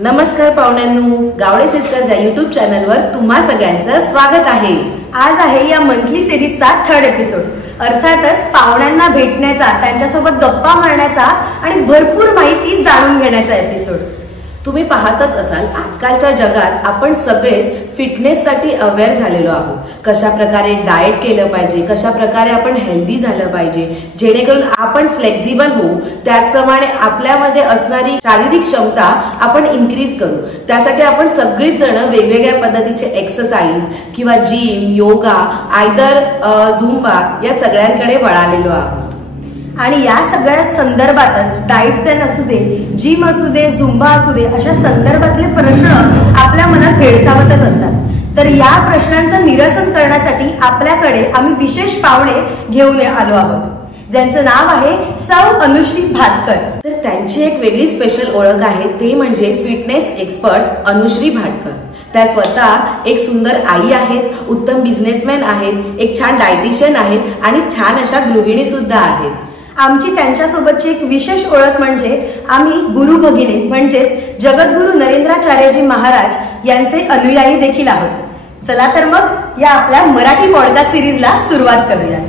नमस्कार पाहुण्यांनो, गावडे सिस्टर्स या YouTube चॅनलवर तुम्हा सगळ्यांचं स्वागत आहे। आज आहे या मंथली सिरीजचा 3rd एपिसोड। अर्थातच पाहुण्यांना भेटण्याचा, त्यांच्यासोबत गप्पा मारण्याचा आणि भरपूर माहिती जाणून घेण्याचा एपिसोड। तुम्ही पाहतच असाल, आजकालच्या जगात आपण सगळेच फिटनेससाठी अवेअर झालेलो आहोत। कशा प्रकारे डाएट केलं पाहिजे, कशा प्रकारे आपण हेल्दी झालं पाहिजे, जेणेकरून आपण फ्लेक्झिबल होऊ, त्याचप्रमाणे आपल्यामध्ये असणारी शारीरिक क्षमता आपण इन्क्रीज करू। त्यासाठी आपण सगळीच जण वेगवेगळ्या पद्धतीचे एक्सरसाइज किंवा जिम, योगा, आयदर झुंबा या सगळ्यांकडे वळालेलो आहोत। आणि या सगळ्या संदर्भातच डाएट प्लॅन असू दे, जिम असू दे, झुंबा असू दे, अशा संदर्भातले प्रश्न आपल्या मनात भेडसावतच असतात। तर या प्रश्नांचं निरसन करण्यासाठी आपल्याकडे आम्ही विशेष पाहुणे घेऊन आलो आहोत, ज्यांचं नाव आहे सौ अनुश्री भाटकर। तर त्यांची एक वेगळी स्पेशल ओळख आहे, ते म्हणजे फिटनेस एक्सपर्ट अनुश्री भाटकर। त्या स्वतः एक सुंदर आई आहेत, उत्तम बिझनेसमॅन आहेत, एक छान डायटिशियन आहेत आणि छान अशा गृहिणी सुद्धा आहेत। आमची त्यांच्यासोबतची एक विशेष ओळख म्हणजे आम्ही गुरु भगिनी म्हणजेच जगद्गुरु नरेंद्राचार्यजी महाराज यांचे अनुयायी देखील आहोत। चला तर मग या आपल्या मराठी पॉडकास्ट सिरीजला सुरुवात करूया।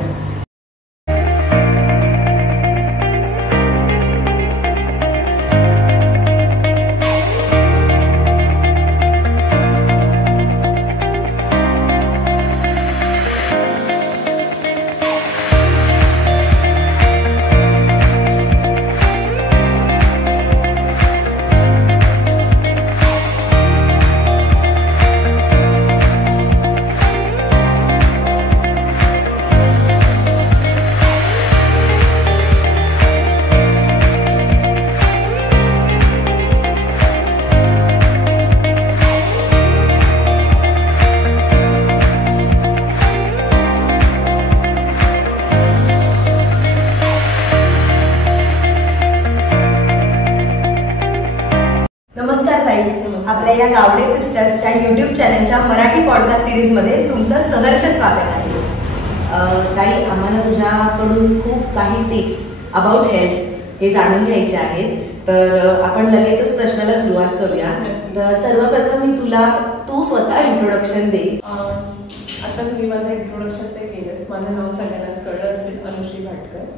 आपल्या या गावडे सिस्टर्सच्या YouTube चॅनलच्या मराठी पॉडकास्ट सिरीज मध्ये तुमचं सहर्ष स्वागत आहे। ताई, आम्हाला तुझ्याकडून खूप काही टिप्स अबाउट हेल्थ हे जाणून घ्यायचे आहेत, तर आपण लगेचच प्रश्नाला सुरुवात करूया। तर सर्वप्रथम मी तू स्वतः इंट्रोडक्शन दे। आता तुम्ही माझं इंट्रोडक्शन ते केलंच, माझं नाव सगळ्यांनाच कळलं असेल, अनुश्री भाटकर।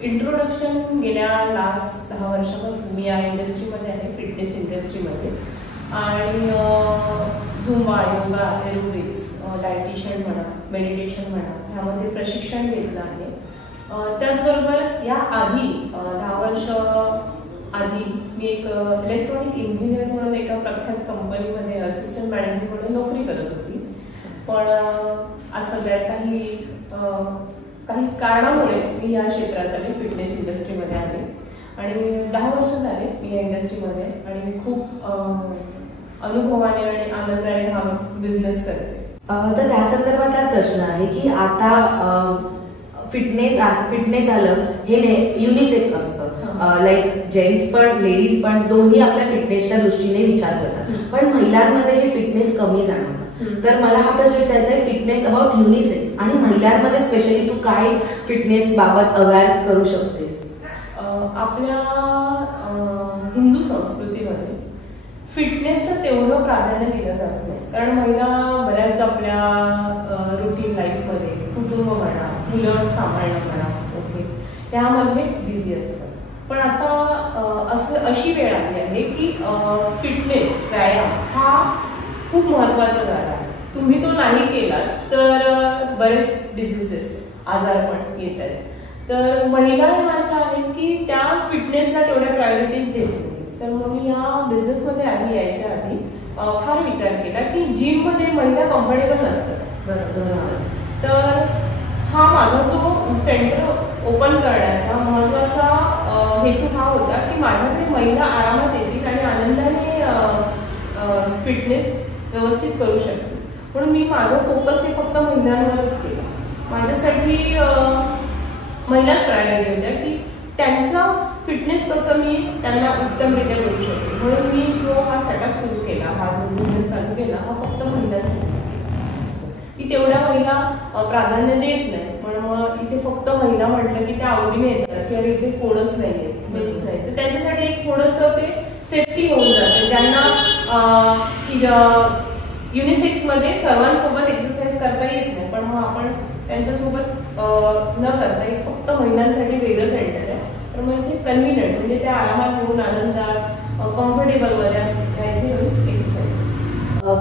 इंट्रोडक्शन गेल्या लास्ट 10 वर्षापासून मी या इंडस्ट्रीमध्ये आहे, फिटनेस इंडस्ट्रीमध्ये, आणि झुंबा, योगा, एरोबिक्स, डायटिशियन म्हणा, मेडिटेशन म्हणा, ह्यामध्ये प्रशिक्षण घेतलं आहे। त्याचबरोबर या आधी 10 वर्ष आधी मी एक इलेक्ट्रॉनिक इंजिनियर म्हणून एका प्रख्यात कंपनीमध्ये असिस्टंट मॅनेजर म्हणून नोकरी करत होती, पण आता काही कारणामुळे मी या क्षेत्रात आले, फिटनेस इंडस्ट्रीमध्ये आले, आणि 10 वर्ष झाले मी या इंडस्ट्रीमध्ये, आणि खूप अनुभवाने आणि आनंदाने हा बिझनेस करते। तर त्या संदर्भातलाच प्रश्न आहे की आता फिटनेस आलं हे युनिसेक्स असतं, लाईक जेंट्स पण लेडीज पण दोन्ही आपल्या फिटनेसच्या दृष्टीने विचार करतात, पण महिलांमध्ये हे फिटनेस कमी जाणवतं। तर मला हा प्रश्न विचारायचा आहे, फिटनेस अबाउट युनिसेक्स आणि महिलांमध्ये स्पेशली तू काय फिटनेस बाबत अवेअर करू शकतेस? आपल्या हिंदू संस्कृतीमध्ये फिटनेसचं तेवढं प्राधान्य दिलं जात नाही, कारण महिला बऱ्याच आपल्या रुटीन लाईफमध्ये कुटुंब म्हणा, मुलं सांभाळणं म्हणा, ओके, त्यामध्ये बिझी असतात। पण आता अशी वेळ आली आहे की फिटनेस, व्यायाम हा खूप महत्त्वाचा झाला आहे। तुम्ही तो नाही केला तर बरेच डिझिसेस, आजार पण येत आहेत। तर महिला ह्या अशा आहेत की त्या फिटनेसला तेवढ्या प्रायोरिटीज देत नाही। तर मग मी या बिझनेसमध्ये आधी यायच्या आधी फार विचार केला की जिममध्ये महिला कम्फर्टेबल नसतात, बरोबर। तर हा माझा जो सेंटर ओपन करण्याचा महत्त्वाचा हेतू हा होता की माझ्याकडे महिला आरामात येतील आणि आनंदाने फिटनेस व्यवस्थित करू शकतील, म्हणून मी माझं फोकस हे फक्त महिलांवरच केलं। माझ्यासाठी महिलाच प्रायोरिटी होत्या की त्यांचा फिटनेस कसं मी त्यांना उत्तमरित्या करू शकते, म्हणून मी जो हा सेटअप सुरू केला, हा जो बिझनेस चालू केला, हा फक्त महिलांसाठीच केला। की तेवढ्या महिला प्राधान्य देत नाही, पण मग इथे फक्त महिला म्हटलं की त्या आवडीने येतात की अरे इथे कोणच नाहीये, मेन्स नाही, तर त्यांच्यासाठी एक थोडंसं ते सेफ्टी होऊन जाते ज्यांना युनिसेक्समध्ये सर्वांसोबत एक्सरसाइज करता येत नाही, पण मग आपण त्यांच्यासोबत न करता एक फक्त महिलांसाठी वेगळं सेंटर आहे. तर मग इथे कन्व्हिनियंट म्हणजे त्या आरामात घेऊन आनंदात कम्फर्टेबल मध्ये येऊन एक्सरसाइज.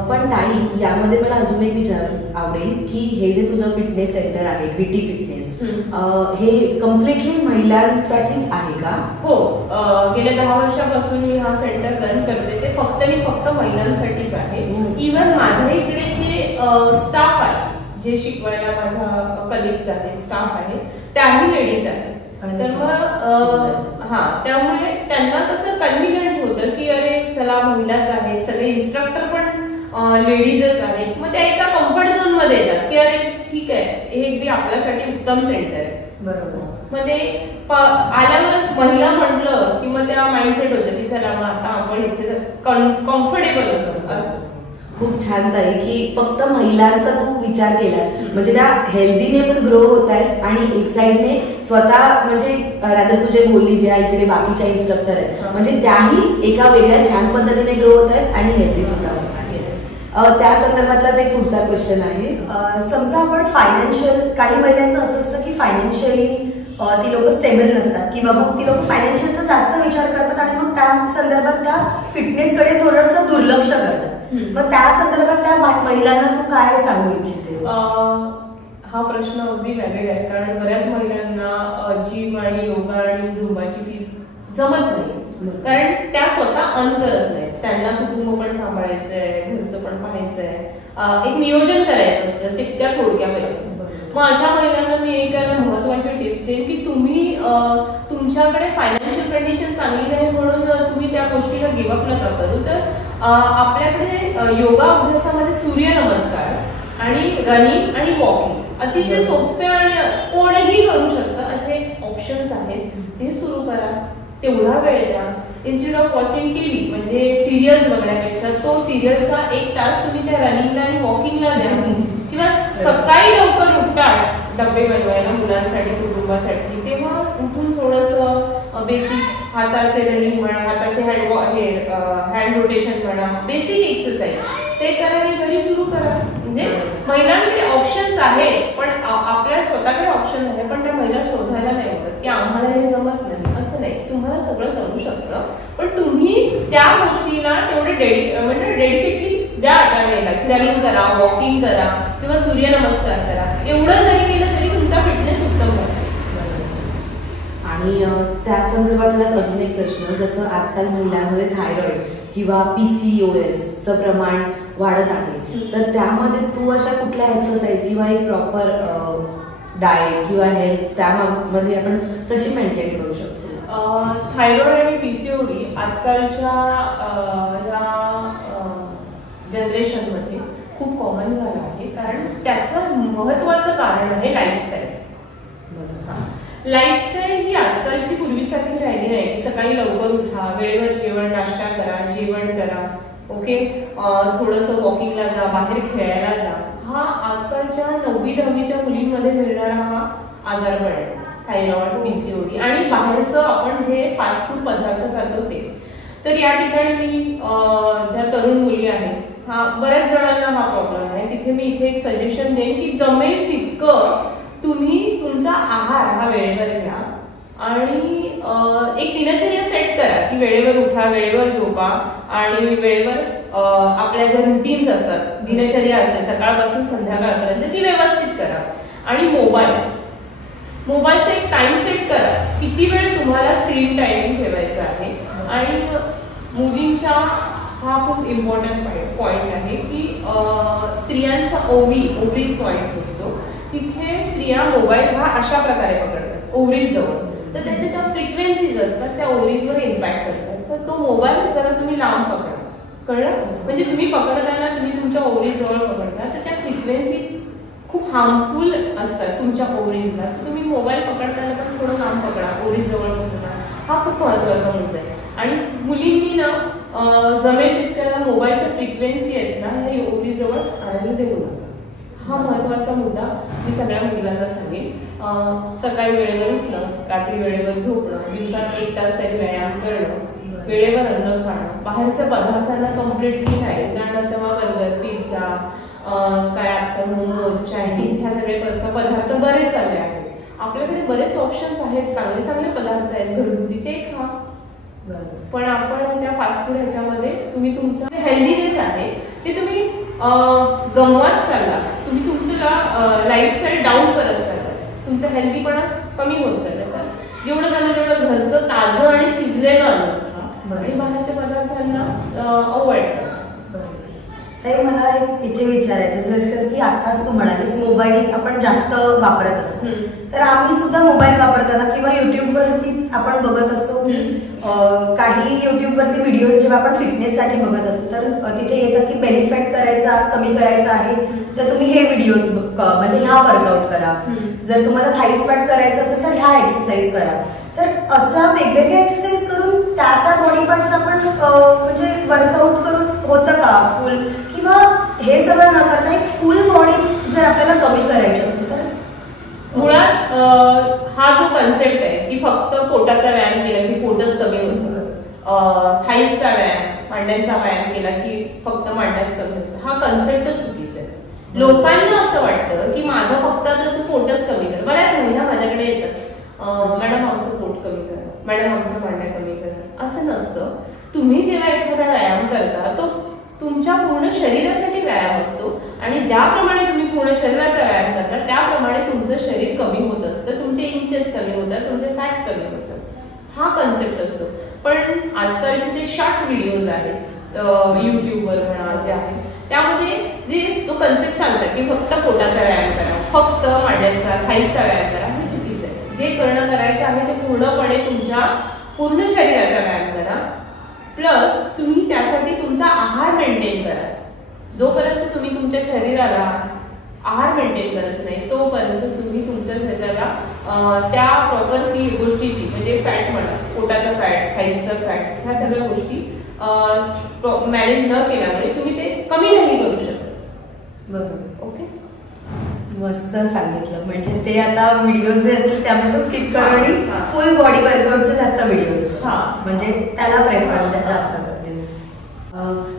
पण ताई, यामध्ये मला अजून एक विचार आवडेल की हे जे तुझं फिटनेस सेंटर आहे विटी फिटनेस, हे कम्प्लिटली महिलांसाठीच आहे का? हो, गेल्या 10 वर्षापासून मी हा सेंटर रन करते. ते फक्त आणि फक्त महिलांसाठीच आहे. इव्हन माझ्या इकडे जे स्टाफ आहे, जे शिकवायला माझ्या कलिग्स आहेत, स्टाफ आहे, त्याही लेडीज आहेत. तर मग त्यामुळे त्यांना कसं कन्व्हिनियंट होतं की अरे चला महिलाच आहेत, सगळे इन्स्ट्रक्टर पण लेडीजच आहेत. मग त्या एका कम्फर्ट झोन मध्ये येतात की अरे ठीक आहे, हे अगदी आपल्यासाठी उत्तम सेंटर आहे. बरोबर. मग ते आल्यावरच महिला म्हटलं की मग त्या माइंडसेट होतं की चला मग आता आपण इथे कम्फर्टेबल असं. खूप छान ताई की फक्त महिलांचा तू विचार केलास, म्हणजे त्या हेल्दीने पण ग्रो होत आहेत आणि एक साइडने स्वतः म्हणजे रादर तुझे बोलली ज्या इकडे बाकीच्या इन्स्ट्रक्टर आहेत म्हणजे त्याही एका वेगळ्या छान पद्धतीने ग्रो होत आहेत आणि हेल्दी सुद्धा होत आहेत. त्या संदर्भातलाच एक पुढचा क्वेश्चन आहे. समजा आपण फायनान्शियल, काही महिलांचं असं असतं की फायनान्शियली ती लोक स्टेबल नसतात किंवा मग ती लोक फायनान्शियलचा जास्त विचार करतात आणि मग त्या संदर्भात त्या फिटनेसकडे थोडंसं दुर्लक्ष करतात. मग त्या संदर्भात त्या महिलांना तू काय सांगू इच्छितेस? हा प्रश्न अगदी व्हॅलिड आहे, कारण बऱ्याच महिलांना जिम आणि योगा आणि झुंबाची फीस जमत नाही, कारण त्या स्वतः अर्न करत नाही. त्यांना कुटुंब पण सांभाळायचंय, घरचं पण पाहायचंय, एक नियोजन करायचं असतं तितक्या थोडक्यामध्ये. मग अशा महिलांना मी एक महत्वाची टिप्स देईन की तुम्ही तुमच्याकडे फायनान्शियल कंडिशन चांगली नाही म्हणून तुम्ही त्या गोष्टीला गिव्हअप नका करू. तर आपल्याकडे योगा अभ्यासामध्ये सूर्यनमस्कार आणि रनिंग आणि वॉकिंग अतिशय सोपे आणि कोणीही करू शकतं असे ऑप्शन्स आहेत. ते सुरू करा, तेवढा वेळ द्या. इन्स्टेड ऑफ वॉचिंग टीव्ही म्हणजे सिरियल्स बघण्यापेक्षा तो सिरियलचा 1 तास तुम्ही त्या रनिंगला आणि वॉकिंगला द्या. किंवा सकाळी लवकर उठतात डबे बनवायला मुलांसाठी, कुटुंबासाठी, तेव्हा उठून थोडंसं बेसिक हाताचे रनिंग म्हणा, हाताचे हँड रोटेशन म्हणा, बेसिक एक्सरसाइज ते करा आणि घरी सुरू करा. म्हणजे महिलांकडे ऑप्शन्स आहेत, पण आपल्या स्वतःकडे ऑप्शन आहे, पण त्या महिला शोधायला नाही होत की आम्हाला हे जमत नाही. असं नाही, तुम्हाला सगळं जमू शकतं, पण तुम्ही त्या गोष्टीला तेवढे डेडिकेटली द्या. त्या वेळेला रनिंग करा, वॉकिंग करा किंवा सूर्यनमस्कार करा. एवढं जरी केलं तरी तुमचा फिटनेस उत्तम होईल. आणि त्या संदर्भातलाच अजून एक प्रश्न, जसं आजकाल महिलांमध्ये थायरॉइड किंवा PCOSचं प्रमाण वाढत आहे, तर त्यामध्ये तू अशा कुठल्या एक्सरसाइज किंवा एक प्रॉपर डाएट किंवा हेल्थ त्यामध्ये आपण कशी मेंटेन करू शकतो? थायरॉइड आणि PCOD आजकालच्या जनरेशन मध्ये खूप कॉमन झालं आहे, कारण त्याचं महत्वाचं कारण आहे लाईफस्टाईल. लाईफस्टाईल ही आजकालची पूर्वीसारखी राहिली नाही की सकाळी लवकर उठा, वेळेवर जेवण, नाश्ता करा, जेवण करा, ओके, थोडंसं वॉकिंगला जा, बाहेर खेळायला जा. हा आजकालच्या 9वी-10वीच्या मुलींमध्ये मिळणारा हा आजारपण आहे, थायरॉइड, PCOD. आणि बाहेरचं आपण जे फास्ट फूड पदार्थ खातो ते. तर या ठिकाणी मी ज्या तरुण मुली आहेत, बऱ्याच जणांना हा प्रॉब्लेम आहे, तिथे मी इथे एक सजेशन देईन की जमेल तितकं तुम्ही तुमचा आहार हा वेळेवर घ्या आणि एक दिनचर्या सेट करा की वेळेवर उठा, वेळेवर झोपा आणि वेळेवर आपल्या ज्या रुटीन्स असतात, दिनचर्या असते सकाळपासून संध्याकाळपर्यंत, ती व्यवस्थित करा. आणि मोबाईलचा एक टाइम सेट करा, किती वेळ तुम्हाला स्क्रीन टाइमिंग ठेवायचं आहे. आणि मुलींच्या हा खूप इम्पॉर्टंट पॉइंट आहे की स्त्रियांचा ओव्हरीज पॉइंट असतो, तिथे स्त्रिया मोबाईल हा अशा प्रकारे पकडतात ओव्हरीज जवळ, तर त्याच्या ज्या फ्रिक्वेन्सीज असतात त्या ओव्हरीजवर इम्पॅक्ट करतात. तर तो मोबाईल जरा तुम्ही लांब पकडा, कळलं? म्हणजे तुम्ही पकडताना तुम्ही तुमच्या ओव्हरीज जवळ पकडता, तर त्या फ्रिक्वेन्सी खूप हार्मफुल असतात तुमच्या ओव्हरीजला. तुम्ही मोबाईल पकडताना पण थोडं लांब पकडा, ओव्हरीज जवळ पकडा. हा खूप महत्वाचा मुद्दा आहे. आणि मुलींनी ना जमेल तितक्या मोबाईलच्या फ्रिक्वेन्सी आहेत ना ह्या ओव्हरीज जवळ आणायला देऊ नका. हा महत्वाचा मुद्दा मी सगळ्या मुलांना सांगेन. सकाळी वेळेवर उठणं, रात्री वेळेवर झोपणं, दिवसात 1 तास तरी व्यायाम करणं, वेळेवर अन्न खाणं, बाहेरच्या पदार्थांना कम्प्लिटली नाही. उदाहरणार्थ बर्गर, पिझ्झा, काय आता मोमोज, चायनीज, ह्या सगळे पदार्थ बरेच चालले आहेत. आपल्याकडे बरेच ऑप्शन्स आहेत, चांगले चांगले पदार्थ आहेत घरगुती, ते खा. पण आपण त्या फास्ट फूड ह्याच्यामध्ये तुम्ही तुमचं हेल्दीनेस आहे ते तुम्ही गमवत चालला, तुम्ही तुमचं लाईफस्टाईल डाऊन करत चालला, तुमचा हेल्दीपणा कमी होत चालला. तर जेवढं झालं तेवढं घरचं ताजं आणि शिजलेलं अन्न आणि बाहेरच्या पदार्थांना अवॉइड करा. ताई मला एक इथे विचारायचं, जसं की आताच तू म्हणालीस मोबाईल आपण जास्त वापरत असतो, तर आम्ही सुद्धा मोबाईल वापरताना किंवा युट्यूबवरतीच आपण बघत असतो की काही युट्यूबवरती व्हिडिओज जेव्हा आपण फिटनेससाठी बघत असतो तर तिथे येतं की बेली फॅट कमी करायचा आहे तर तुम्ही हे व्हिडिओज म्हणजे ह्या वर्कआउट करा, जर तुम्हाला थाईज फॅट करायचं असेल तर ह्या एक्सरसाइज करा. तर असं वेगवेगळे एक्सरसाइज करून त्या बॉडी पार्ट्स आपण म्हणजे वर्कआउट करून होतं का फुल, किंवा हे सगळं न करता एक फुल बॉडी जर आपल्याला कमी करायची असेल तर? मुळात हा जो कन्सेप्ट आहे की फक्त पोटाचा व्यायाम केला की पोटच कमी होतं, थाईजचा व्यायाम, मांड्यांचा व्यायाम केला की फक्त मांड्याच कमी होतं, हा कन्सेप्टच चुकीचा आहे. लोकांना असं वाटतं की माझं फक्त तू पोटच कमी कर. बऱ्याच महिला माझ्याकडे येतात, मॅडम आमचं पोट कमी करा, मॅडम आमच्या मांड्या कमी करा. असं नसतं. तुम्ही जेव्हा एखादा व्यायाम करता तो तुमच्या पूर्ण शरीरासाठी व्यायाम असतो आणि ज्याप्रमाणे तुम्ही पूर्ण शरीराचा व्यायाम करता त्याप्रमाणे तुमचं शरीर कमी होत असतं, तुमचे इंचेस कमी होतात, तुमचे फॅट कमी होतं. हा कन्सेप्ट असतो. पण आजकालचे जे शॉर्ट व्हिडिओज आहेत युट्यूबवर म्हणा जे आहेत त्यामध्ये जे तो कन्सेप्ट सांगतात की फक्त पोटाचा व्यायाम करा, फक्त मांड्यांचा थाईजचा व्यायाम करा, हे चुकीचं आहे. जे करणं करायचं आहे ते पूर्णपणे तुमच्या पूर्ण शरीराचा व्यायाम करा. प्लस तुम्ही त्यासाठी तुमचा आहार मेंटेन करा. जोपर्यंत तुम्ही तुमच्या शरीराला आहार मेंटेन करत नाही तोपर्यंत तुम्ही तुमच्या शरीराला त्या प्रॉपर ती गोष्टीची म्हणजे फॅट म्हणा, पोटाचा फॅट, थाईजचा फॅट, ह्या सगळ्या गोष्टी मॅनेज न केल्यामुळे तुम्ही ते कमी नाही करू शकत. बरोबर. ओके, मस्त सांगितलं. म्हणजे ते आता व्हिडिओज जे असतील त्यामध्ये स्किप करा आणि फुल बॉडी वर्कआउटचे जास्त व्हिडिओज म्हणजे त्याला प्रेफर जास्त करते.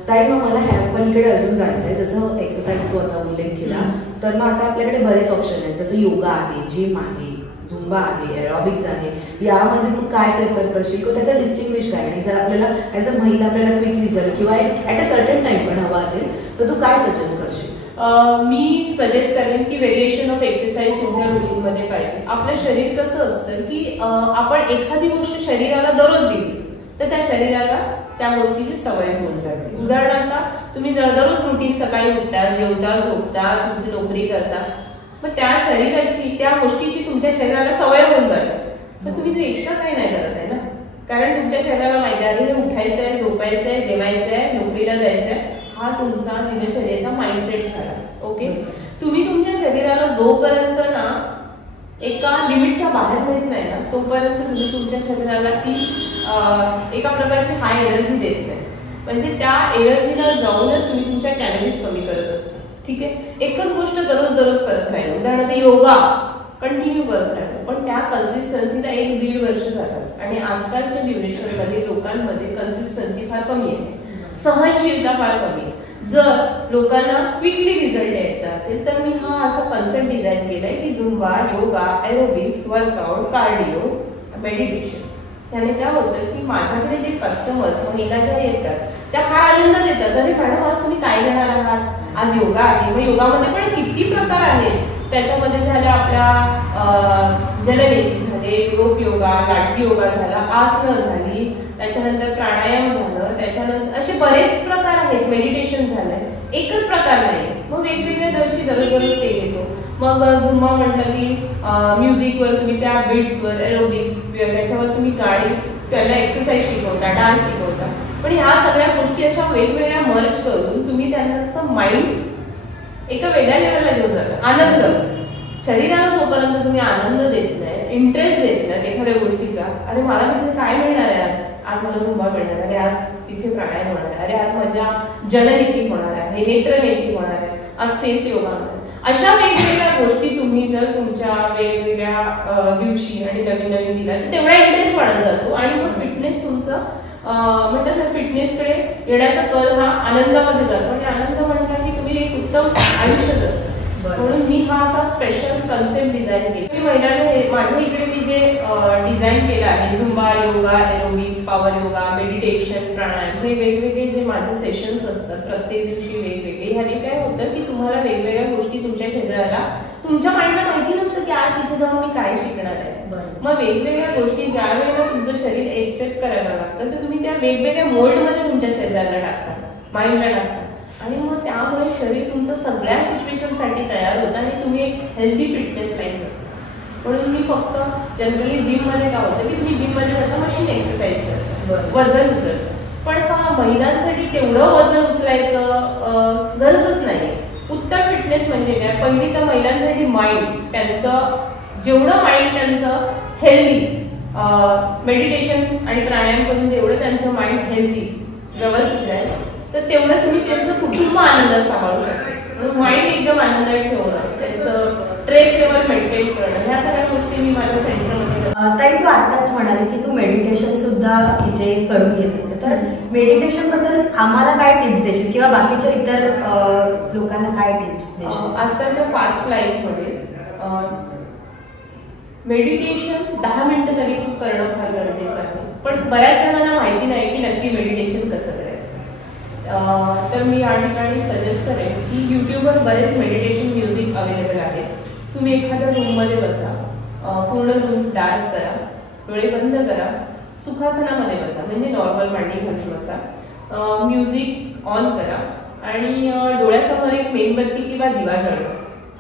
ताई मग मला ह्या पलीकडे अजून जायचं आहे, जसं एक्सरसाइज तू आता उल्लेख केला तर मग आता आपल्याकडे बरेच ऑप्शन आहेत, जसं योगा आहे, जिम आहे, झुंबा आहे, एरोबिक्स आहे. यामध्ये तू काय प्रेफर करशील किंवा त्याचा डिस्टिंग्विश काय, आणि जर आपल्याला ॲज अ महिला आपल्याला क्विक रिझल्ट किंवा ॲट अ सर्टन टाइम पण हवा असेल तर तू काय सजेस्ट करशील? मी सजेस्ट करेन की व्हेरिएशन ऑफ एक्सरसाइज तुमच्या रुटीनमध्ये पाहिजे. आपलं शरीर कसं असतं की आपण एखादी गोष्ट शरीराला दररोज दिली तर त्या शरीराला त्या गोष्टीची सवय होऊन जाते. उदाहरणार्थ तुम्ही दररोज रुटीन सकाळी उठता, जेवता, झोपता, तुमची नोकरी करता, मग त्या शरीराची त्या गोष्टीची तुमच्या शरीराला सवय होऊन जाते. तर तुम्ही ते एक्स्ट्रा काही नाही करत आहे ना, कारण तुमच्या शरीराला माहिती आहे उठायचं आहे, झोपायचं आहे, जेवायचं आहे, नोकरीला जायचं आहे, हा तुमचा दिनचर्येचा माइंडसेट झाला. ओके, तुम्ही तुमच्या शरीराला जोपर्यंत ना एका लिमिटच्या बाहेर नेत नाही ना तोपर्यंत तुम्ही तुमच्या शरीराला ती एका प्रकारची हाय एनर्जी देत नाही. म्हणजे त्या एनर्जीला जाऊनच तुम्ही तुमच्या कॅलरीज कमी करत असता. ठीक आहे, एकच गोष्ट दररोज करत राहिलो, उदाहरणार्थ योगा कंटिन्यू करत राहिलो, पण त्या कन्सिस्टन्सीला 1-1.5 वर्ष जातात आणि आजकालच्या ड्युरेशनमध्ये लोकांमध्ये कन्सिस्टन्सी फार कमी आहे, सहनशीलता फार कमी आहे. जर लोकांना क्विकली रिझल्ट द्यायचा असेल तर मी हा असा कन्सेप्ट डिझाईन केलाय की Zumba, yoga, aerobics, workout, cardio, meditation. त्याने काय होतं की माझ्याकडे जे कस्टमर्स महिला ज्या येतात त्या फार आनंद देतात. अरे मॅडम आज तुम्ही काय घेणार आहात, आज योगा आहे. मग योगामध्ये पण किती प्रकार आहेत, त्याच्यामध्ये झाल्या आपल्या जलनेती झाले, रोप योगा, लाठी योगा झाला, आसनं झाली, त्याच्यानंतर प्राणायाम झालं, त्याच्यानंतर असे बरेच प्रकार आहेत, मेडिटेशन झालंय, एकच प्रकार नाही. मग वेगवेगळ्या दिवशी दररोज ते घेतो. मग झुंबा म्हटलं की म्युझिकवर तुम्ही त्या बीट्सवर, एरोबिक्स त्याच्यावर तुम्ही गाडी त्याला एक्सरसाइज शिकवता, डान्स शिकवता. पण ह्या सगळ्या गोष्टी अशा वेगवेगळ्या मर्ज करून तुम्ही त्यांचा माइंड एका वेगळ्या लेवलला घेऊन जाता. आनंद शरीराला जोपर्यंत तुम्ही आनंद देत नाही, इंटरेस्ट देत नाही एखाद्या गोष्टीचा, अरे मला तिथे काय मिळणार आहे, आज मला झुंबा मिळणार, अरे आज तिथे प्राणायाम होणार आहे, अरे आज माझ्या जलनीती होणार आहे, नेत्रनीती होणार आहे, आज फेस योगा होणार आहे. अशा वेगवेगळ्या गोष्टी तुम्ही जर तुमच्या वेगवेगळ्या दिवशी आणि नवीन दिला तर तेवढा इंटरेस्ट वाढत जातो आणि मग फिटनेस तुमचं म्हणतात ना फिटनेसकडे येण्याचा कल हा आनंदामध्ये जातो आणि आनंद म्हणता की तुम्ही एक उत्तम आयुष्य जगता. म्हणून मी हा असा स्पेशल कन्सेप्ट डिझाईन केला. मी महिलांना माझ्या इकडे मी जे डिझाईन केलं आहे zumba, yoga, aerobics, power yoga, meditation, pranayama हे वेगवेगळे जे माझे सेशन्स असतात प्रत्येक दिवशी वेगवेगळे. ह्याने काय होतं की तुम्हाला वेगवेगळ्या गोष्टी तुमच्या शरीराला तुमच्या माइंडला माहिती नसतं की आज तिथे जाऊन मी काय शिकणार आहे. मग वेगवेगळ्या गोष्टी ज्या वेळेला तुमचं शरीर एक्सेप्ट करायला लागतं तर तुम्ही त्या वेगवेगळ्या मोल्डमध्ये तुमच्या शरीराला टाकता, माइंडला टाकता आणि मग त्यामुळे शरीर तुमचं सगळ्या सिच्युएशनसाठी तयार होतं आणि तुम्ही एक हेल्दी फिटनेस लाईफ करता. म्हणून मी फक्त जनरली जिममध्ये काय होतं की तुम्ही जिममध्ये जाता मशीन एक्सरसाइज करता, वजन उचलता, पण हा महिलांसाठी तेवढं वजन उचलायचं गरजच नाही. उत्तम फिटनेस म्हणजे काय, पहिली तर महिलांसाठी माइंड त्यांचं जेवढं माइंड त्यांचं हेल्दी मेडिटेशन आणि प्राणायाम करून जेवढं त्यांचं माइंड हेल्दी व्यवस्थित आहे तर तेवढं तुम्ही त्यांचं कुटुंब आनंदात सांभाळू शकता. म्हणून माइंड एकदम आनंदात ठेवणं, त्यांचं स्ट्रेस लेवल मेंटेन करणं, ह्या सगळ्या गोष्टी मी माझ्या सेंटरमध्ये. ताई तू आत्ताच म्हणाले की तू मेडिटेशन सुद्धा इथे करून घेत असते, तर मेडिटेशन बद्दल आम्हाला काय टिप्स देशील किंवा बाकीच्या इतर लोकांना काय टिप्स देशील? आजकालच्या फास्ट लाईफमध्ये मेडिटेशन 10 मिनिटं तरी करणं फार गरजेचं आहे. पण बऱ्याच जणांना माहिती नाही की नक्की मेडिटेशन कसं करायचं. तर मी या ठिकाणी सजेस्ट करेन की यूट्यूबवर बरेच मेडिटेशन म्युझिक अवेलेबल आहे. तुम्ही एखाद्या रूममध्ये बसा, पूर्ण रूम डार्क करा, डोळे बंद करा, सुखासनामध्ये बसा म्हणजे नॉर्मल मांडी घालून बसा, म्युझिक ऑन करा आणि डोळ्यासमोर एक मेणबत्ती किंवा दिवा जळवा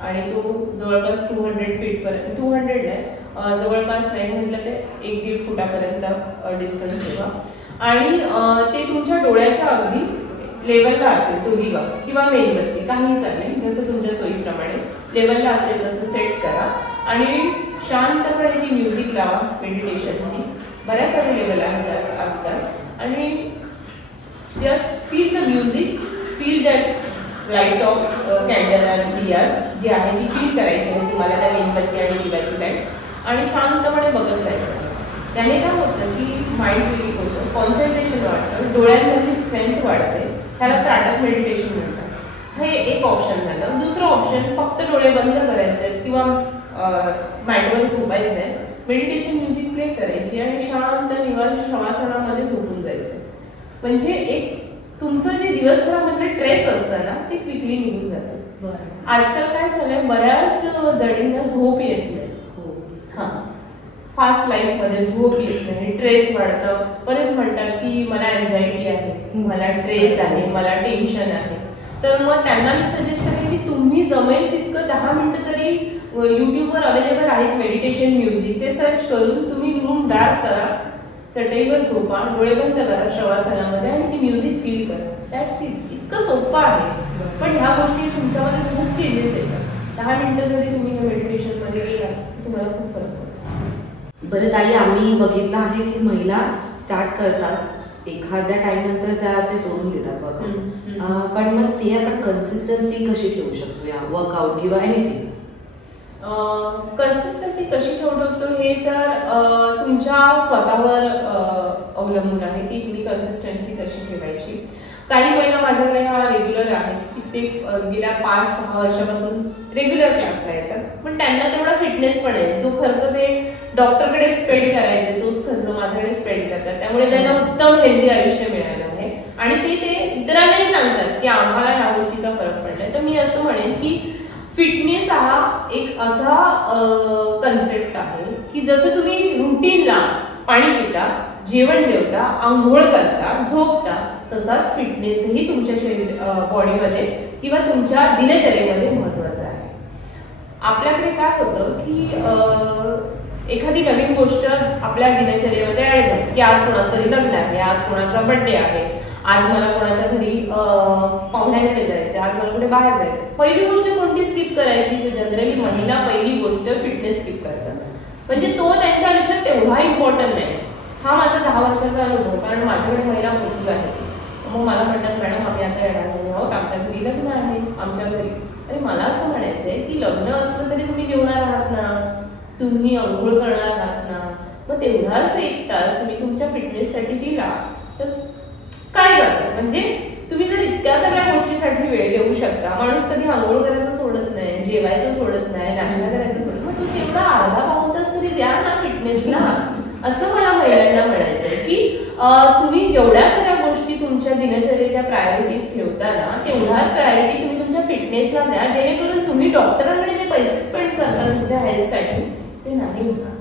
आणि तो जवळपास 200 फीटपर्यंत, 200 नाही जवळपास नाही म्हटलं ते 1-1.5 फुटापर्यंत डिस्टन्स ठेवा आणि ते तुमच्या डोळ्याच्या अगदी लेवलला असेल तो दिवा किंवा मेणबत्ती काही चालेल, जसं तुमच्या सोयीप्रमाणे लेवलला असेल तसं सेट करा आणि शांतपणे ती म्युझिक लावा मेडिटेशनची. बऱ्याच अवेलेबल आहेत आजकाल आणि just feel the music, feel that light of candle and diyas जी आहे ती फील करायची आहे तुम्हाला त्या मेणबत्ती आणि दिव्याची लाईट आणि शांतपणे बघत राहायचं. त्याने काय होतं की माइंड रिलीफ होतं, कॉन्सन्ट्रेशन वाढतं, डोळ्यांमधली स्ट्रेंथ वाढते, त्याला त्राटक मेडिटेशन म्हणतात. हे एक ऑप्शन झालं. दुसरं ऑप्शन फक्त डोळे बंद करायचे किंवा मॅटवर झोपायचं आहे, मेडिटेशन म्युझिक प्ले करायची आणि शांत निवास शवासनामध्ये झोपून जायचं. म्हणजे एक तुमचं जे दिवसभरामधले ट्रेस असतं ना ते क्विकली निघून जातं. आजकाल काय झालंय बऱ्याच जणींना झोप येत नाही. हा फास्ट लाईफ मध्ये झोप येत नाही, ट्रेस वाढतं. बरेच म्हणतात की मला एन्झायटी आहे, मला ट्रेस आहे, मला टेन्शन आहे. तर मग त्यांना मी सजेस्ट करेन की तुम्ही जमेल तितकं 10 मिनिटं तरी युट्यूबवर अवेलेबल आहेत मेडिटेशन म्युझिक, ते सर्च करून तुम्ही रूम डार्क करा, चटईवर झोपा, डोळे बंद करा शवासनामध्ये आणि ती म्युझिक फील करा. That's it. इतकं सोपं आहे पण ह्या गोष्टी तुमच्यामध्ये खूप चेंजेस येतात. 10 मिनिटं जरी तुम्ही या मेडिटेशन मध्ये गेला तुम्हाला खूप फरक पडतो. बरं ताई, आम्ही बघितलं आहे की महिला स्टार्ट करतात एखाद्या टाइम नंतर त्या ते सोडून देतात वर्कआउट, पण मग ते आपण कन्सिस्टन्सी कशी ठेवू शकतो या वर्कआउट किंवा एनिथिंग? कन्सिस्टन्सी कशी ठेवू शकतो हे तर तुमच्या स्वतःवर अवलंबून आहे की तुम्ही कन्सिस्टन्सी कशी ठेवायची. काही महिला माझ्याकडे हा रेग्युलर आहेत की ते गेल्या 5-6 वर्षापासून रेग्युलर क्लासला येतात, पण त्यांना तेवढा फिटनेस पण आहे. जो खर्च ते डॉक्टरकडे स्पेंड करायचे तोच खर्च माझ्याकडे स्पेंड करतात. त्यामुळे त्यांना उत्तम हेल्दी आयुष्य मिळालं आहे आणि ते इतरांनाही सांगतात की आम्हाला ह्या गोष्टीचा फरक पडलाय. तर मी असं म्हणेन की फिटनेस हा एक असा कन्सेप्ट आहे की जसं तुम्ही रुटीनला पाणी पिता, जेवण जेवता, आंघोळ करता, झोपता, तसाच फिटनेसही तुमच्या बॉडीमध्ये किंवा तुमच्या दिनचर्येमध्ये महत्वाचा आहे. आपल्याकडे काय होतं की एखादी नवीन गोष्ट आपल्या दिनचर्येमध्ये ऍड झाली की आज कोणाचं तरी लग्न आहे, आज कोणाचा बर्थडे आहे, आज मला कोणाच्या घरी पाहुण्याकडे जायचं, आज मला कुठे बाहेर जायचं. पहिली गोष्ट कोणती स्किप करायची? तर जनरली महिला पहिली गोष्ट फिटनेस स्किप करतात. म्हणजे तो त्यांच्या आयुष्यात तेवढा इम्पॉर्टंट नाही. हा माझा 10 वर्षाचा अनुभव, कारण माझ्याकडे महिला भरपूर आहे. मग मला म्हणतात मॅडम आम्ही आता येणार नाही आहोत, आमच्या घरी लग्न आहे, आमच्या घरी. अरे मला असं म्हणायचंय की लग्न असलं तरी तुम्ही जेवणार आहात ना, तुम्ही अंघोळ करणार आहात ना, मग तेवढाच 1 तास तुम्ही तुमच्या फिटनेससाठी दिला तर काय करतात म्हणजे तुम्ही जर इतक्या सगळ्या गोष्टीसाठी वेळ देऊ शकता, माणूस कधी आंघोळ करायचं सोडत नाही, जेवायचं सोडत नाही, नाश्ता करायचं सोडत, मग तू तेवढा अर्धा पाऊण तास तरी द्या ना फिटनेसला. असं मला महिलांना म्हणायचंय की तुम्ही जेवढ्या सगळ्या गोष्टी तुमच्या दिनचर्येच्या प्रायोरिटीज ठेवता ना, तेवढ्याच प्रायोरिटी तुम्ही तुमच्या फिटनेसला द्या, जेणेकरून तुम्ही डॉक्टरांकडे जे पैसे स्पेंड करता तुमच्या हेल्थसाठी ते नाही होणार.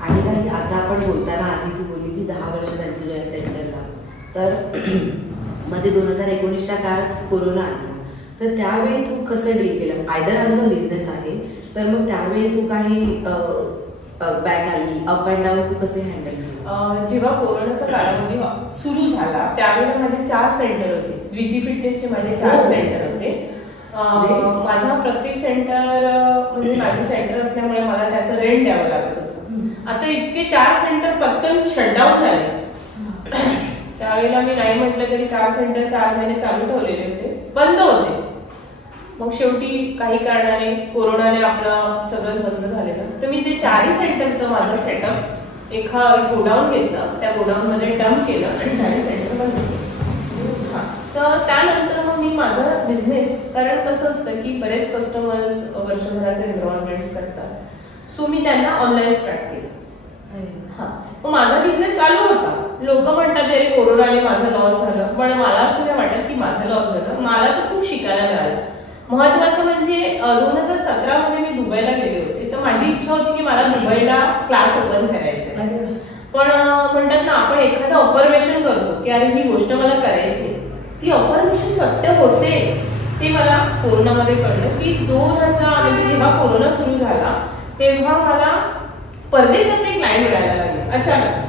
आणि काही आता आपण बोलताना आधी तू बोलली की 10 वर्ष झाली तुझ्या सेंटरला, तर मध्ये 2019च्या काळात कोरोना आला, तर त्यावेळी तू कसं डील केलं? आयदर आमचा बिझनेस आहे, तर मग त्यावेळी तू काही बॅक आली अप अँड डाऊन तू कसे हँडल केलं? जेव्हा कोरोनाचा कालावधी सुरू झाला त्यावेळेला माझे 4 सेंटर होते. द्विती फिटनेसचे माझे 4 सेंटर होते. माझा प्रत्येक सेंटर म्हणजे माझे सेंटर असल्यामुळे मला त्याचं रेंट द्यावं लागत होतं. आता इतके 4 सेंटर पटकन शटडाऊन झाले. त्यावेळेला मी नाही म्हटलं तरी 4 सेंटर 4 महिने चालू ठेवलेले होते, बंद होते. मग शेवटी काही कारणाने कोरोनाने आपलं सगळंच बंद झालेलं, तर मी ते 4 सेंटरचं माझं सेटअप एका गोडाऊन घेतलं, त्या गोडाऊन मध्ये डंप केलं आणि 4 सेंटर बंद केलं. तर त्यानंतर मग मी माझा बिझनेस, कारण कसं असतं की बरेच कस्टमर्स वर्षभराचे एन्व्हॉल्वमेंट्स करतात, सो मी त्यांना ऑनलाईन स्टार्ट केलं. मग माझा बिझनेस चालू होता. लोक म्हणतात अरे कोरोनाने माझं लॉस झालं, पण मला असं नाही वाटत की माझं लॉस झालं. मला तर खूप शिकायला मिळालं. महत्वाचं म्हणजे 2017 मध्ये मी दुबईला गेले होते, तर माझी इच्छा होती की मला दुबईला क्लास ओपन करायचा. पण म्हणतात ना आपण एखादं अफर्मेशन करतो की अरे ही गोष्ट मला करायची, ती अफर्मेशन सत्य होते ते मला कोरोनामध्ये कळलं की 2000 म्हणजे जेव्हा कोरोना सुरू झाला तेव्हा मला परदेशातले क्लायंट मिळायला लागले अचानक.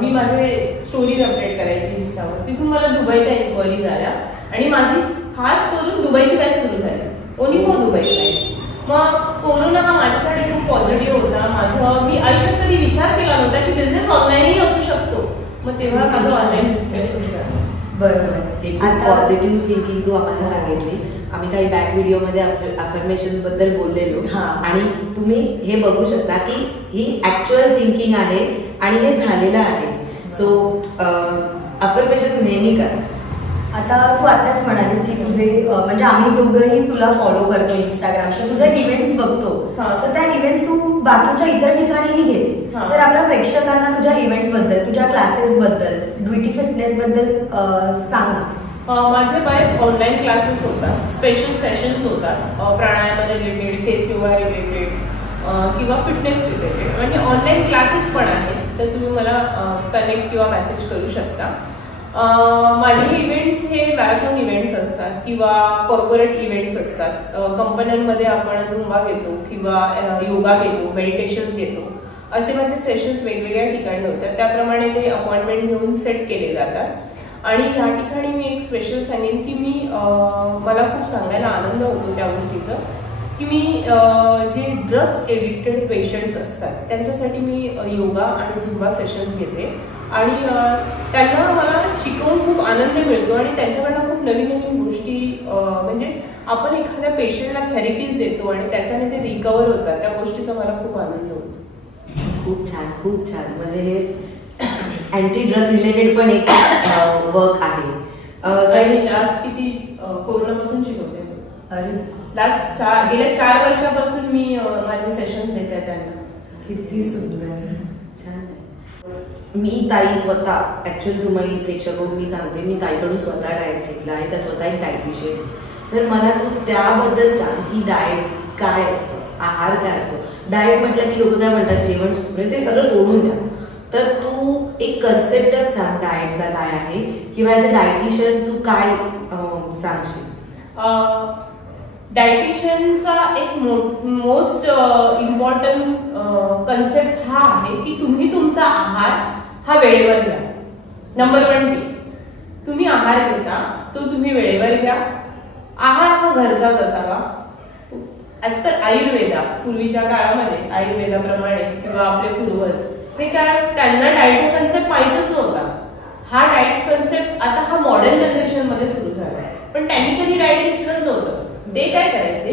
मी माझे स्टोरीज अपडेट करायची इंस्टावर, तिथून मला दुबईच्या इन्क्वायरीज आल्या आणि माझी खास करून दुबईची बॅच सुरू झाली, ओनली फॉर दुबई क्लायंट्स. मग कोरोना हा माझ्यासाठी खूप पॉझिटिव्ह होता. माझं मी आयुष्यात कधी विचार केला नव्हता की बिझनेस ऑनलाईनही असू शकतो. मग तेव्हा माझं ऑनलाईन बिझनेस सुरू झाला. बरोबर, एक पॉझिटिव्ह थिंकिंग तू आम्हाला सांगितली. आम्ही काही बॅक व्हिडिओमध्ये अफर्मेशन बद्दल बोललेलो आणि तुम्ही हे बघू शकता की ही ऍक्च्युअल थिंकिंग आहे आणि हे झालेलं आहे. सो अफर्मेशन नेहमी करा. आता तू आताच म्हणालीस की तुझे म्हणजे आम्ही दोघंही तुला फॉलो करतो इंस्टाग्रामच्या, तुझ्या इव्हेंट्स बघतो, तर त्या इव्हेंट्स तू बाकीच्या इतर ठिकाणीही घेते. तर आपल्या प्रेक्षकांना तुझ्या इव्हेंट्स बद्दल, तुझ्या क्लासेस बद्दल, ड्युटी फिटनेस बद्दल सांग ना. माझे बरेच ऑनलाईन क्लासेस होतात, स्पेशल सेशन्स होतात, प्राणायाम रिलेटेड, फेस योगा रिलेटेड किंवा फिटनेस रिलेटेड, म्हणजे ऑनलाईन क्लासेस पण आहेत. तर तुम्ही मला कनेक्ट किंवा मेसेज करू शकता. माझे इव्हेंट्स हे मॅरेथॉन इव्हेंट्स असतात किंवा कॉर्पोरेट इव्हेंट्स असतात. कंपन्यांमध्ये आपण झुंबा घेतो किंवा योगा घेतो, मेडिटेशन्स घेतो, असे माझे सेशन्स वेगवेगळ्या ठिकाणी होतात. त्याप्रमाणे ते अपॉइंटमेंट घेऊन सेट केले जातात. आणि या ठिकाणी मी एक स्पेशल सांगेन की मला खूप सांगायला आनंद होतो त्या गोष्टीचा की मी जे ड्रग्स एडिक्टेड पेशंट्स असतात त्यांच्यासाठी मी योगा आणि झुंबा सेशन्स घेते आणि त्यांना मला शिकवून खूप आनंद मिळतो आणि त्यांच्याकडनं खूप नवीन नवीन गोष्टी म्हणजे आपण एखाद्या पेशंटला थेरपीज देतो आणि त्याच्याने ते रिकवर होतात, त्या गोष्टीचा मला खूप आनंद होतो. खूप छान, खूप छान. म्हणजे हे अँटी ड्रग रिलेटेड पण एक वर्क आहे. लास्ट किती कोरोनापासून शिकवते. गेल्या 4 वर्षापासून मी माझे सेशन देते त्यांना. किती सुंदर, छान. मी ताई स्वतः ऍक्च्युअली तुम्हाला प्रेक्षक मी सांगते, मी ताईकडून स्वतः डाएट घेतला आणि त्या स्वतः एक डायटिशियन. तर मला तू त्याबद्दल सांग की डाएट काय असतं, आहार काय असतो. डाएट म्हटलं की लोक काय म्हणतात जेवण म्हणजे ते सगळं सोडून द्या. तर तू एक कन्सेप्टच सांग डाएटचा काय आहे किंवा ॲज अ डायटिशियन तू काय सांगशील. डायटिशियनचा एक मोस्ट इम्पॉर्टंट कन्सेप्ट हा आहे की तुम्ही तुमचा आहार हा वेळेवर घ्या. नंबर 1 तुम्ही आहार घेता तो तुम्ही वेळेवर घ्या. आहार हा घरचाच असावा. आजकाल आयुर्वेदा, पूर्वीच्या काळामध्ये आयुर्वेदाप्रमाणे किंवा आपले पूर्वज हे काय त्यांना डाएट कन्सेप्ट माहीतच नव्हता. हा डाएट कन्सेप्ट आता हा मॉडर्न जनरेशन मध्ये सुरू झाला आहे, पण त्यांनी कधी डाएट घेतलंच नव्हतं. ते काय करायचे,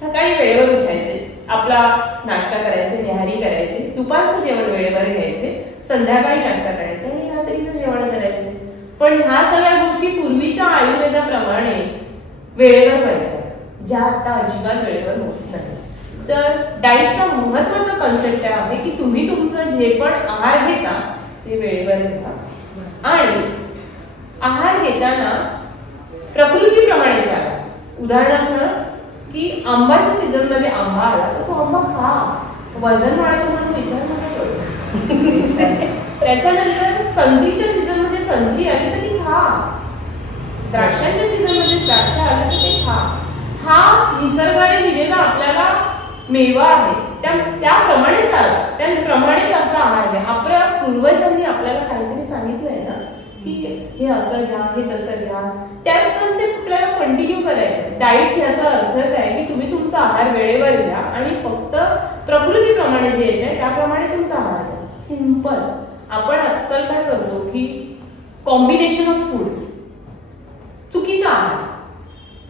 सकाळी वेळेवर उठायचे, आपला नाश्ता करायचे, न्याहारी करायचे, दुपारचं जेवण वेळेवर घ्यायचे, संध्याकाळी नाश्ता करायचा आणि रात्री जेवण करायचे. पण ह्या सगळ्या गोष्टी पूर्वीच्या आयुर्वेदाप्रमाणे वेळेवर व्हायच्या, ज्या आता अजिबात वेळेवर होत नाही. तर डाएटचा महत्वाचा कन्सेप्ट आहे की तुम्ही तुमचं जे पण आहार घेता ते वेळेवर घ्या आणि आहार घेताना प्रकृतीप्रमाणे चाला. उदाहरणार्थ की आंबाच्या सीझन मध्ये आंबा आला तर तो आंबा खा, वजन वाढतो म्हणून विचार नका करू. त्याच्यानंतर संत्रीच्या सीझन मध्ये संत्री आली तर ती खा, द्राक्षांच्या सीझन मध्ये द्राक्ष आलं तर ते खा. हा निसर्गाने दिलेला आपल्याला मेवा आहे, त्याप्रमाणे चाला, त्याप्रमाणे त्याचा आहार घ्या. आपल्या पूर्वजांनी आपल्याला काहीतरी सांगितलंय ना की हे असं घ्या, हे तसं घ्या, त्याच कन्सेप्ट आपल्याला कंटिन्यू करायचे. डाएट याचा अर्थ काय की तुम्ही तुमचा आहार वेळेवर घ्या आणि फक्त प्रकृतीप्रमाणे जे येते त्याप्रमाणे तुमचा आहार घ्या. सिंपल. आपण आजकाल काय करतो की कॉम्बिनेशन ऑफ फूड्स, चुकीचा आहार.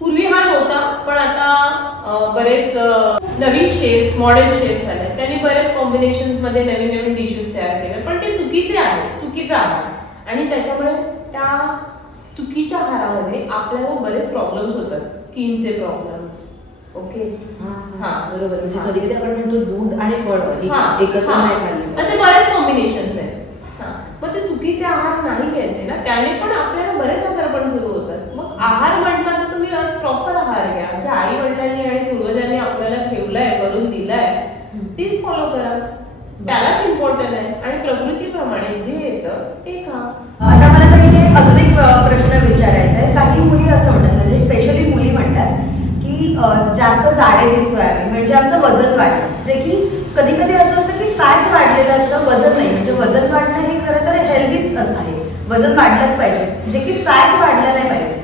पूर्वी हा नव्हता, पण आता बरेच नवीन शेफ्स, मॉडर्न शेफ्स आले, त्यांनी बरेच कॉम्बिनेशन मध्ये नवीन नवीन डिशेस तयार केले, पण ते चुकीचे आहेत, चुकीचा आहार. आणि त्याच्यामुळे त्या चुकीच्या आहारामध्ये आपल्याला बरेच प्रॉब्लेम्स होतात, स्किनचे प्रॉब्लेम्स. ओके, हा बरोबर. म्हणजे कधी कधी आपण म्हणतो दूध आणि फळ एकत्र नाही खाल्ले, असे बरेच कॉम्बिनेशन्स आहेत. मग ते चुकीचे आहार नाही घ्यायचे ना, त्याने पण आपल्याला बरेच आजार पण सुरू होतात. मग आहार म्हटला तर तुम्ही प्रॉपर आहार घ्या, ज्या आई वडिलांनी आणि पूर्वजांनी आपल्याला ठेवलाय, करून दिलाय, तीच फॉलो करा. त्यालाच इम्पॉर्टंट आहे. आणि प्रकृतीप्रमाणे जे येतं ते खा. आता मला तर इथे अजून एक प्रश्न विचारायचा आहे. काही मुली असं म्हणतात, म्हणजे स्पेशली मुली म्हणतात की जास्त जाडे दिसतोय आम्ही, म्हणजे आमचं वजन वाढलं, जे की कधी कधी असं असतं की फॅट वाढलेलं असतं, वजन नाही. म्हणजे वजन वाढणं हे खरं तर हेल्दीच आहे, वजन वाढलंच पाहिजे, जे की फॅट वाढलं नाही पाहिजे.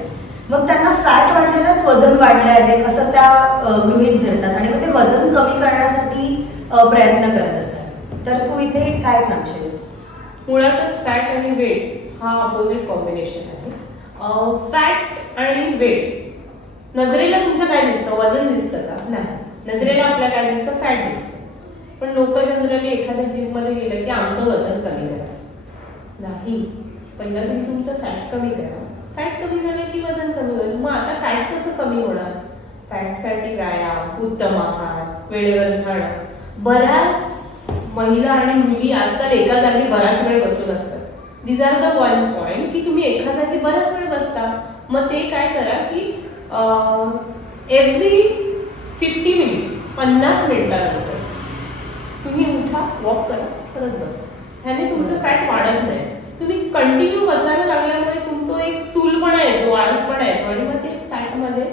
मग त्यांना फॅट वाढलेलंच वजन वाढलं आहे असं त्या गृहीत धरतात आणि मग ते वजन कमी करण्यासाठी प्रयत्न करत असतात. तर तू इथे काय सांगशील? मुळातच फॅट आणि वेट हा अपोजिट कॉम्बिनेशन आहे. फॅट आणि वेट नजरेला तुमच्या काय दिसतं? वजन दिसतं का? नाही. नजरेला आपल्याला काय दिसतं? फॅट दिसतं. पण लोक जनरली एखाद्या जिम मध्ये गेलं की आमचं वजन कमी करा. नाही, पहिला तुम्ही तुमचं फॅट कमी करा. फॅट कमी झालं की वजन कमी होईल. मग आता फॅट कसं कमी होणार? फॅटसाठी व्यायाम, उत्तम आहार, वेळेवर खाणं. बऱ्याच महिला आणि मुली आजकाल एका जागी बराच वेळ बसून असतात. दिस आर द वन पॉइंट की तुम्ही एका जागी बराच वेळ बसता. मग ते काय करा की एव्हरी 50 मिनिट्स 50 मिनिटानंतर तुम्ही उठा, वॉक करा, परत बसा. ह्याने तुमचं फॅट वाढत नाही. तुम्ही कंटिन्यू बसायला लागल्यामुळे तुमचा एक स्थूलपणा येतो, आळसपणा येतो आणि मग ते फॅट मध्ये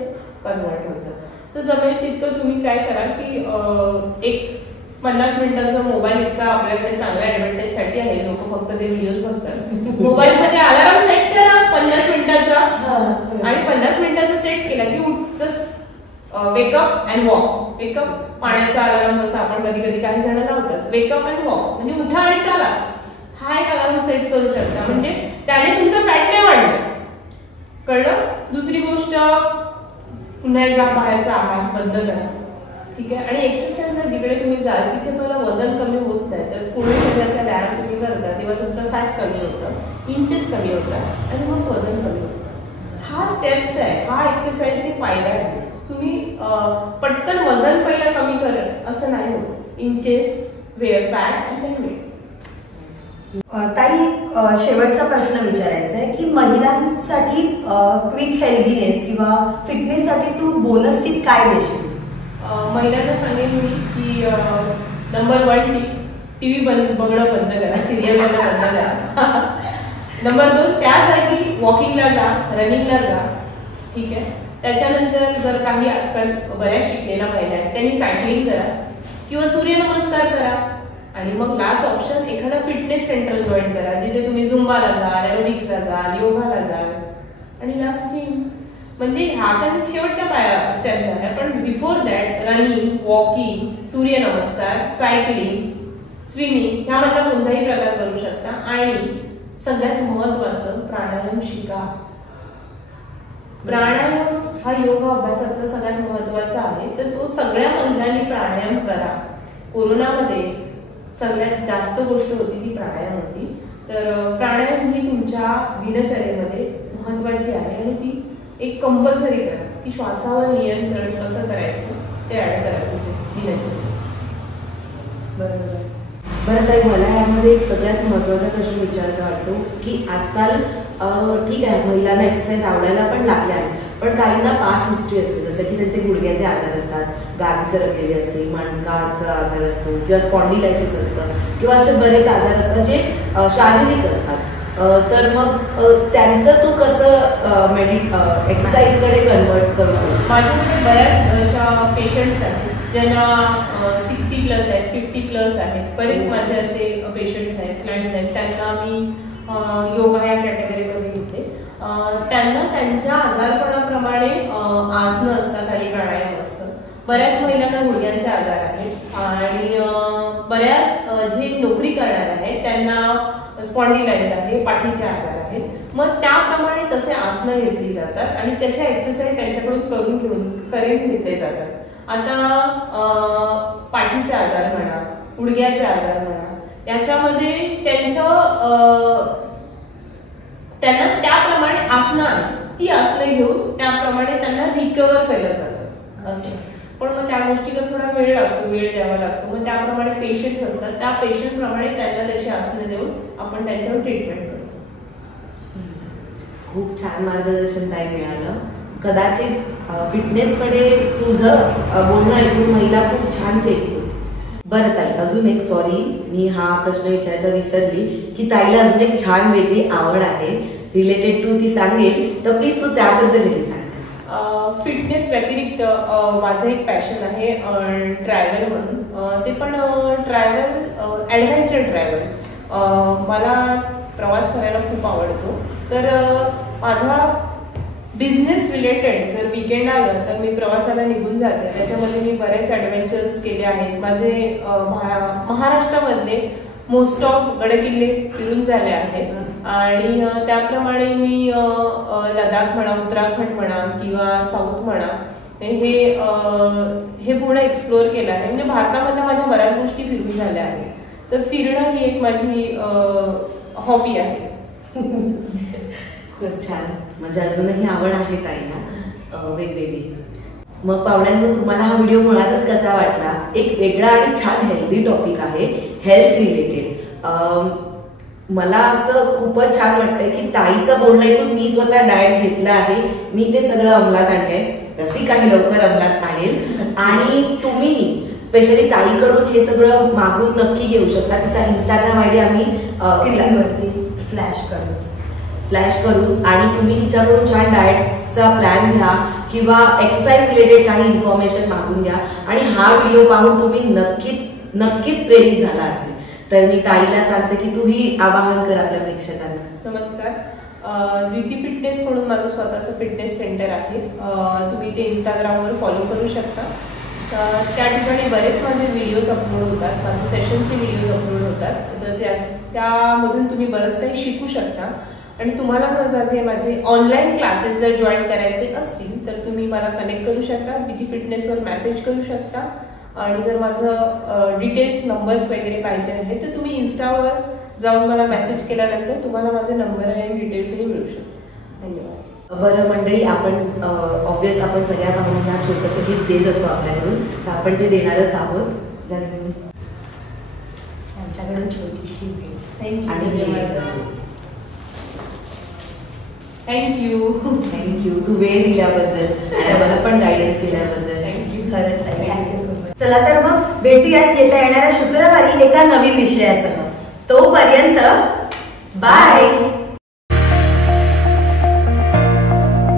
कन्वर्ट होतं. तर जमेल तितकं तुम्ही काय करा की एक 50 मिनिटाचा मोबाईल इतका आपल्याकडे चांगल्या ऍडव्हान्टेज साठी आहे. लोक फक्त ते व्हिडिओज बघतात. मोबाईल मध्ये अलार्म सेट करा 50 मिनिटाचा आणि 50 मिनिटाचा सेट केला की just wake up and walk. Wake up पाण्याचा अलार्म जसा आपण कधी कधी काही जण लावतात. वेकअप अँड वॉक म्हणजे उठा आणि चाला. हा एक अलार्म सेट करू शकता. म्हणजे त्याने तुमचं फॅट नाही वाढलं. कळलं? दुसरी गोष्ट, पुन्हा एकदा बाहेरचा आहार बंद करा. ठीक आहे. आणि एक्सरसाइजला जिकडे तुम्ही जाल तिथे मला वजन कमी होत नाही, तर पूर्ण शरीराचा व्यायाम तुम्ही करता तेव्हा तुमचं फॅट कमी होतं, इंचेस कमी होतात आणि मग वजन कमी होतं. हा स्टेप्स आहे, हा एक्सरसाइजची पायऱ्या आहे. तुम्ही पटकन वजन पहिला कमी करत असं नाही होत. इंचेस, फॅट आणि वेट. ताई, शेवटचा प्रश्न विचारायचा आहे की महिलांसाठी क्विक हेल्दीनेस किंवा फिटनेससाठी तू बोनस टिप काय देशील? महिलांना सांगेन मी की नंबर 1 टिप, टीव्ही बघणं बंद करा, सिरियल बघणं बंद करा. नंबर 2, त्या जागी वॉकिंगला जा, रनिंगला जा. ठीक आहे. त्याच्यानंतर जर काही आजकाल बऱ्याच शिकलेल्या महिला आहेत त्यांनी सायकलिंग करा किंवा सूर्यनमस्कार करा. आणि मग लास्ट ऑप्शन, एखादा फिटनेस सेंटर जॉईन करा जिथे तुम्ही झुंबाला जा, एरोबिक्सला जा, योगाला जा. आणि लास्ट जिम. म्हणजे ह्या तर शेवटच्या स्टेप्स आहेत. पण before that running, walking, Suryanamaskar, cycling, swimming ह्यामधला कोणताही प्रकार करू शकता. आणि सगळ्यात महत्वाचं, प्राणायाम शिका. प्राणायाम हा योग अभ्यासातला सगळ्यात महत्वाचा आहे. तर तो सगळ्या महिलांनी प्राणायाम करा. कोरोनामध्ये सगळ्यात जास्त गोष्ट होती ती प्राणायाम होती. तर प्राणायाम ही तुमच्या दिनचर्येमध्ये महत्त्वाची आहे आणि ती एक कंपल्सरी करा की श्वासावर नियंत्रण कसं करायचं ते ऍड करा तुमच्या दिनचर्येत. बरोबर. बरं ताई, मला यामध्ये एक सगळ्यात महत्त्वाचा प्रश्न विचारायचा वाटतो की आजकाल ठीक आहे, महिलांना एक्सरसाइज आवडायला पण लागल्या आहेत, पण काहींना पास्ट हिस्ट्री असते, जसं की त्यांचे गुडघ्याचे आजार असतात, गादी सरकलेली असते, मणकाचा आजार असतो किंवा स्पॉन्डिलायसिस असतं किंवा असे बरेच आजार असतात जे शारीरिक असतात. तर मग त्यांचं तो कसं एक्सरसाइजकडे कन्वर्ट करतो? माझ्याकडे बऱ्याच अशा पेशंट्स आहेत ज्यांना 60+ आहेत, 50+ आहेत. बरेच माझे असे पेशंट्स आहेत, क्लायंट्स आहेत, त्यांना मी योगा या कॅटेगरीमध्ये घेते. त्यांना त्यांच्या आजारपणाप्रमाणे आसनं असतात आणि प्राणायाम असतं. बऱ्याच महिलांना गुडघ्यांचे आजार आहेत आणि बऱ्याच जे नोकरी करणार आहेत त्यांना स्पॉन्डिलाइटिस आहे, पाठीचे आजार आहेत. मग त्याप्रमाणे तसे आसनं घेतली जातात आणि तशा एक्सरसाइज त्यांच्याकडून करून घेतले जातात. आता पाठीचे आजार म्हणा, गुडघ्याचे आजार म्हणा, याच्यामध्ये त्यांना त्याप्रमाणे आसनं आहे, ती आसनं घेऊन त्याप्रमाणे त्यांना रिकवर केलं जातं असं. पण मग त्या गोष्टीला थोडा वेळ लागतो, वेळ द्यावा लागतो. मग त्याप्रमाणे पेशंट्स असतात, त्या पेशंटप्रमाणे त्यांना तशी आसनं देऊन आपण त्यांच्यावर ट्रीटमेंट करतो. खूप छान मार्गदर्शन ताई मिळालं. कदाचित फिटनेसकडे तुझं बोलणं ऐकून महिला खूप छान प्रेरित होती. बरं ताई, अजून एक सॉरी, मी हा प्रश्न विचारायचा विसरली की ताईला अजून एक छान वेगळी आवड आहे रिलेटेड टू, ती सांगेल तर प्लीज तू त्याबद्दल सांग. फिटनेस व्यतिरिक्त माझं एक पॅशन आहे ट्रॅव्हल म्हणून. ते पण ट्रॅव्हल, ॲडव्हेंचर ट्रॅव्हल. मला प्रवास करायला खूप आवडतो. तर माझा बिझनेस रिलेटेड जर वीकेंड आलं तर मी प्रवासाला निघून जाते. त्याच्यामध्ये मी बरेच ॲडव्हेंचर्स केले आहेत. माझे महाराष्ट्रामधले मोस्ट ऑफ गडकिल्ले फिरून झाले आहेत आणि त्याप्रमाणे मी लडाख म्हणा, उत्तराखंड म्हणा किंवा साऊथ म्हणा, हे पूर्ण एक्सप्लोअर केलं आहे. म्हणजे भारतामधल्या माझ्या बऱ्याच गोष्टी फिरून झाल्या आहेत. तर फिरणं ही एक माझी हॉबी आहे. खूप छान. म्हणजे अजूनही आवड आहे ताईला वेगवेगळी. मग पाहुण्यांनो, तुम्हाला हा व्हिडिओ मुळातच कसा वाटला? एक वेगळा आणि छान हेल्दी टॉपिक आहे, हेल्थ रिलेटेड. मला असं खूपच छान वाटतंय की ताईचं बोलणं ऐकून मी स्वतः डाएट घेतलं आहे, मी ते सगळं अंमलात आणलंय. रसिकाही लवकर अंमलात आणेल आणि तुम्ही स्पेशली ताईकडून हे सगळं मागून नक्की घेऊ शकता. तिचा इंस्टाग्राम आयडी आम्ही फ्लॅश करूच आणि तुम्ही तिच्याकडून छान डाएटचा प्लॅन घ्या किंवा एक्सरसाइज रिलेटेड काही इन्फॉर्मेशन मागून घ्या आणि हा व्हिडिओ पाहून तुम्ही नक्कीच प्रेरित झाला असेल. तर मी ताईला सांगते की तूही आवाहन कर आपल्या प्रेक्षकांना. नमस्कार. द्युती फिटनेस म्हणून माझं स्वतःचं फिटनेस सेंटर आहे. तुम्ही ते इंस्टाग्रामवर फॉलो करू शकता. त्या ठिकाणी बरेच माझे व्हिडिओज अपलोड होतात, माझे सेशनचे व्हिडिओज अपलोड होतात. तर त्यामधून तुम्ही बरंच काही शिकू शकता आणि तुम्हाला जर हे माझे ऑनलाईन क्लासेस जर जॉईन करायचे असतील तर तुम्ही मला कनेक्ट करू शकता, द्युती फिटनेसवर मेसेज करू शकता आणि जर माझं डिटेल्स नंबर्स वगैरे पाहिजे आहे तर तुम्ही इन्स्टावर जाऊन मला मेसेज केल्यानंतर तुम्हाला माझे नंबर आणि डिटेल्सही मिळू शकतात. धन्यवाद. बरं मंडळी, आपण ऑब्वियस आपण सगळ्या पाहुण्यांना छोटंसं गिफ्ट देत असतो आपल्याकडून, तर आपण ते देणारच आहोत. आमच्याकडून छोटीशी भेट. थँक्यू. तू वेळ दिल्याबद्दल आणि मला पण गायडन्स केल्याबद्दल थँक्यू. खरंच थँक्यू सो मच. चला तर मग भेटूयात येणाऱ्या शुक्रवारी एका नवीन विषयासह. तोपर्यंत बाय.